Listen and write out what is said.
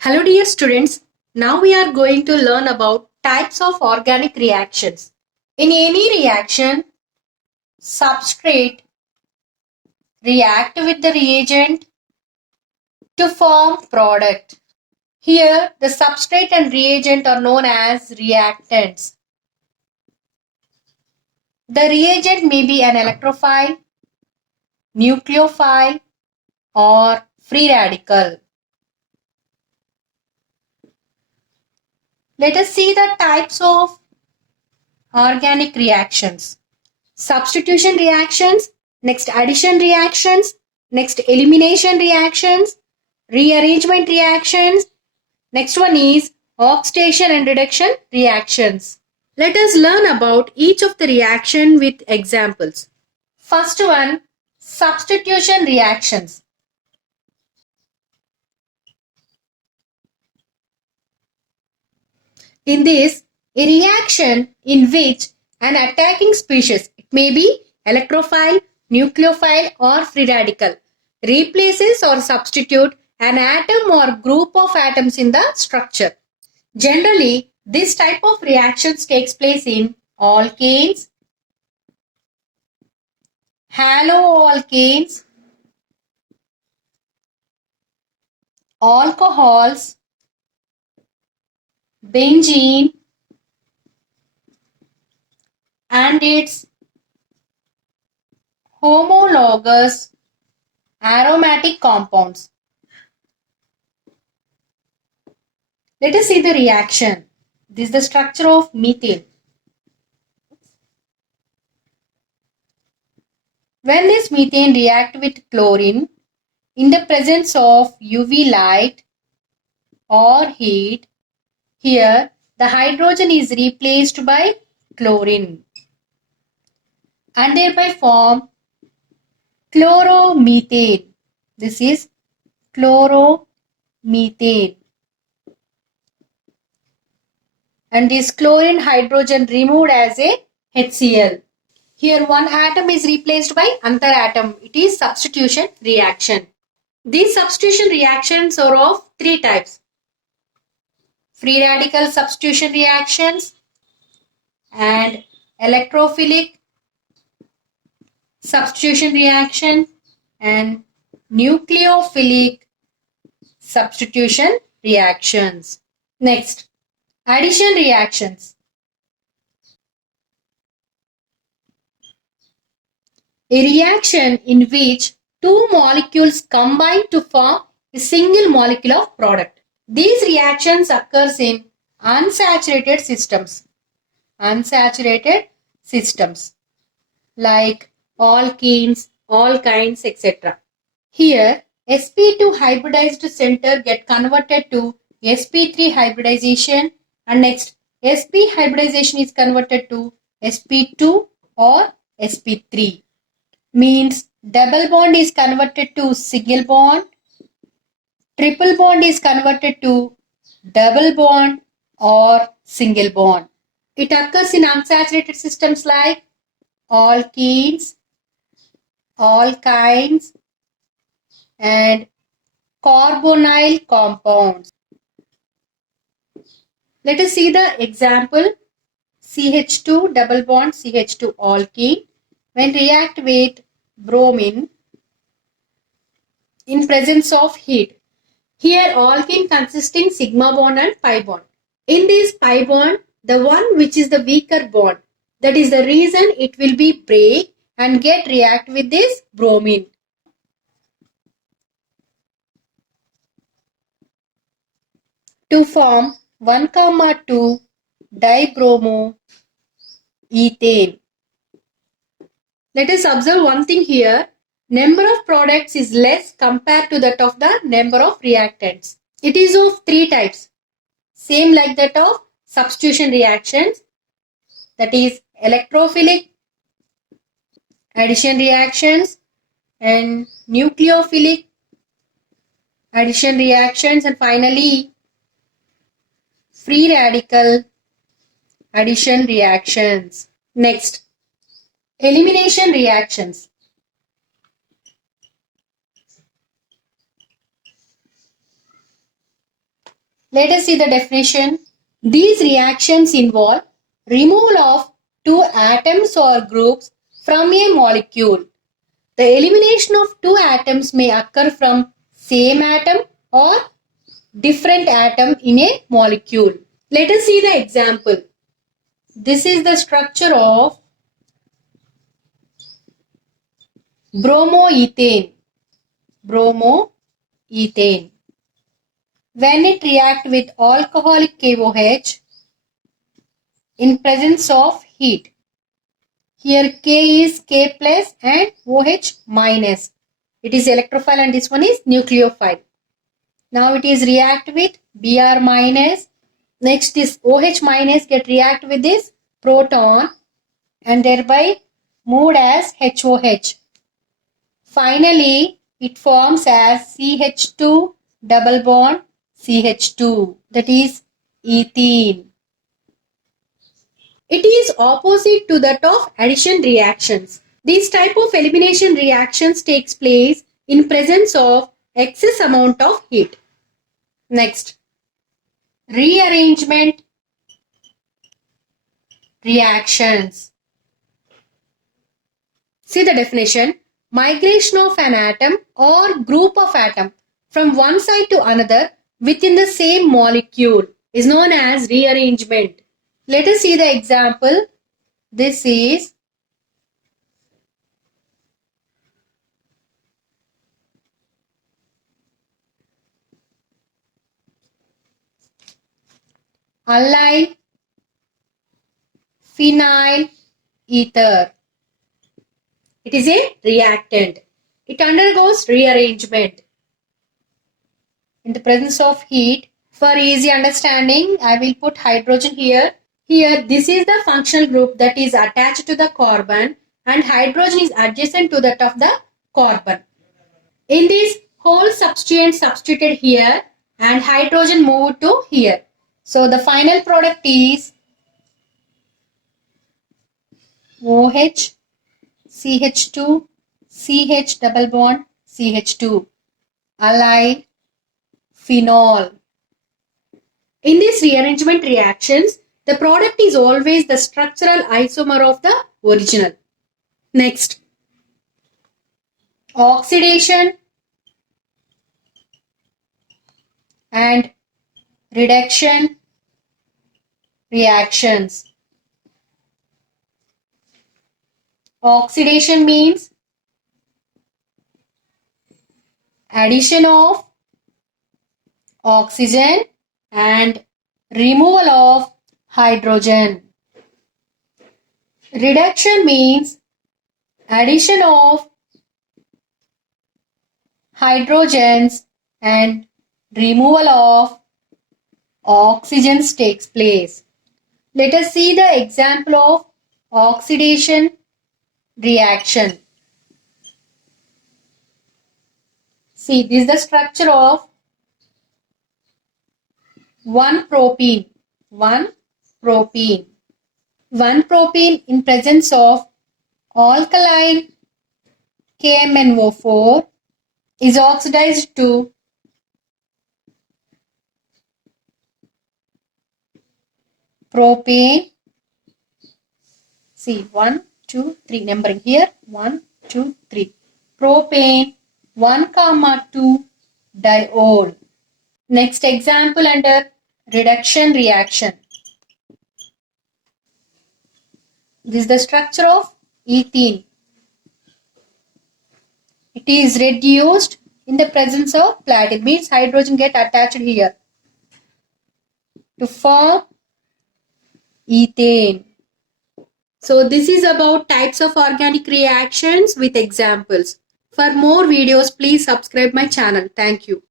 Hello dear students, now we are going to learn about types of organic reactions. In any reaction, substrate react with the reagent to form product. Here, the substrate and reagent are known as reactants. The reagent may be an electrophile, nucleophile, or free radical. Let us see the types of organic reactions. Substitution reactions, next addition reactions, next elimination reactions, rearrangement reactions. Next one is oxidation and reduction reactions. Let us learn about each of the reaction with examples. First one, substitution reactions. In this, a reaction in which an attacking species, it may be electrophile, nucleophile or free radical, replaces or substitute an atom or group of atoms in the structure. Generally, this type of reactions takes place in alkanes, haloalkanes, alcohols, benzene, and its homologous aromatic compounds. Let us see the reaction. This is the structure of methane. When this methane reacts with chlorine in the presence of UV light or heat, here the hydrogen is replaced by chlorine and thereby form chloromethane. This is chloromethane. And this chlorine hydrogen removed as a HCl. Here one atom is replaced by another atom. It is substitution reaction. These substitution reactions are of three types. Free radical substitution reactions and electrophilic substitution reaction and nucleophilic substitution reactions. Next, addition reactions. A reaction in which two molecules combine to form a single molecule of product. These reactions occurs in unsaturated systems. Unsaturated systems like alkenes, alkynes, etc. Here, sp2 hybridized center get converted to sp3 hybridization and next sp hybridization is converted to sp2 or sp3. Means double bond is converted to single bond, triple bond is converted to double bond or single bond. It occurs in unsaturated systems like alkenes, alkynes and carbonyl compounds. Let us see the example. CH2 double bond CH2 alkene when react with bromine in presence of heat. Here alkene consisting sigma bond and pi bond. In this pi bond, the one which is the weaker bond, that is the reason it will be break and get react with this bromine. To form 1,2 dibromoethane. Let us observe one thing here. Number of products is less compared to that of the number of reactants. It is of three types. Same like that of substitution reactions. That is electrophilic addition reactions and nucleophilic addition reactions and finally free radical addition reactions. Next, elimination reactions. Let us see the definition. These reactions involve removal of two atoms or groups from a molecule. The elimination of two atoms may occur from same atom or different atom in a molecule. Let us see the example. This is the structure of bromoethane. Bromoethane. When it reacts with alcoholic KOH in presence of heat. Here K is K plus and OH minus. It is electrophile and this one is nucleophile. Now it is react with Br minus. Next this OH minus get react with this proton and thereby moved as HOH. Finally, it forms as CH2 double bond CH2, that is ethene. It is opposite to that of addition reactions. This type of elimination reactions takes place in presence of excess amount of heat. Next, rearrangement reactions. See the definition. Migration of an atom or group of atom from one side to another within the same molecule is known as rearrangement. Let us see the example. This is allyl phenyl ether. It is a reactant. It undergoes rearrangement in the presence of heat. For easy understanding, I will put hydrogen here. Here, this is the functional group that is attached to the carbon and hydrogen is adjacent to that of the carbon. In this, whole substituent substituted here and hydrogen moved to here. So, the final product is OH, CH2, CH double bond, CH2, allyl phenol. In these rearrangement reactions, the product is always the structural isomer of the original. Next, oxidation and reduction reactions. Oxidation means addition of oxygen and removal of hydrogen. Reduction means addition of hydrogens and removal of oxygens takes place. Let us see the example of oxidation reaction. See, this is the structure of 1-propene. 1-propene. 1-propene in presence of alkyl KMnO4 is oxidized to propane. See, 1, 2, 3 numbering here. 1, 2, 3. Propane 1,2 diol. Next example under reduction reaction. This is the structure of ethene. It is reduced in the presence of platinum. Means hydrogen get attached here to form ethane. So this is about types of organic reactions with examples. For more videos, please subscribe my channel. Thank you.